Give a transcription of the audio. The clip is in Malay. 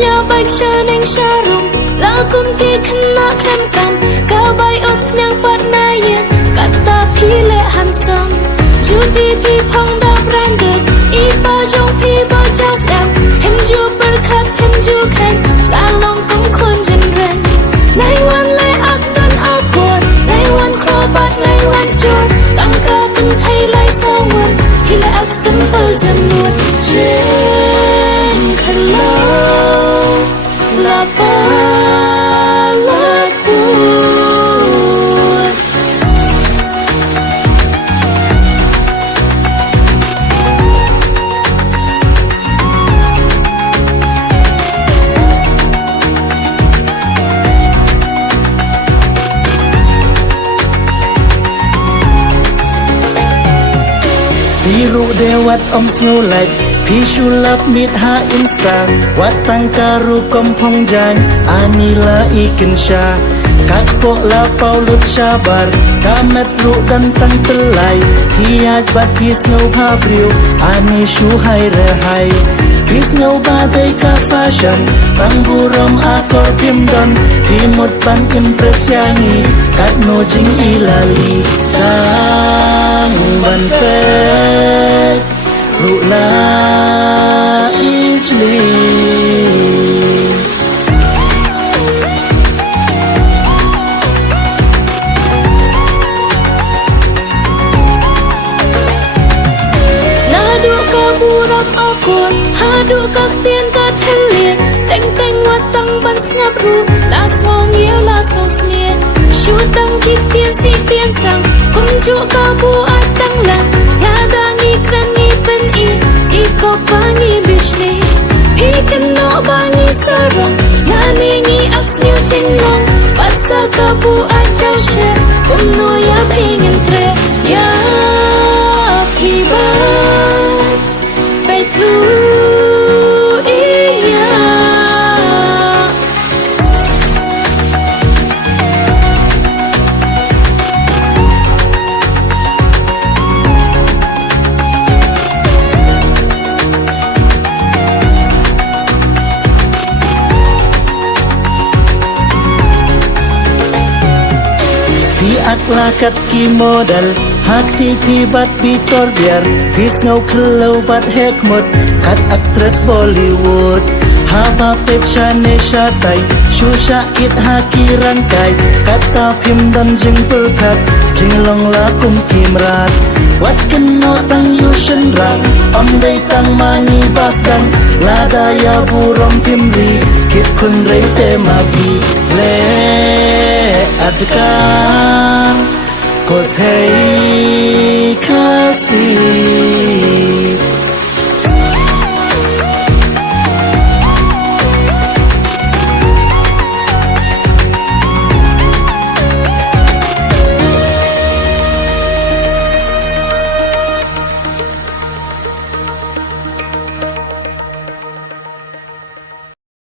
nya baik syaneng syarung lakum ti kena krem-kam kabai nyang pat naya kata pilih hansam cuti pi phong da branded ipa jong pi bajau step himju berkat himju khen lalong kum khun jen ren nay wan lay aktan akor nay wan krobat nay wan jor tangka pen thay lay sawan hila ak simple jamut jen khalau lapa Biru dewat om snulat Pishulap mit ha insta Watang karu kompong jang Anila ikin sya Kakpo la paulut syabar Kamet ru dan tang telai Hiat bat pisnu habriu Ani syuhai rehai Pisnu badai ka fashion Tang buram akor pimdon Pimut pan impresyangi Kat nojing ilali Tang ban pek Rula ijli Nadu ka burak akor hadu kak tien ka thelien teng teng watang ban ngap ru las ngong yeu las ngong smien shu tang ki tien si tien sang kum ju ka bu atang lan yada ngi kran ngi pen i ko pangi bishni hi kan no bangi sarang yani ngi aks niu chinglong patsa ka bu achau she kum no ya pingin tre ya pi ba baik ru iya Lakat ki modal Hakti pi bat bitor biar His ngau kelau bat hekmut Kat aktres Bollywood Haba pechane syatai Shusha it haki rangkai Kata pim dan jing pelkat Jinglong lakum kimrat Wat keno tang yushen rak Om day tang mangi basdang Lada ya burom pimri Kit kun rei tema bi Le adkan Ko thei kasih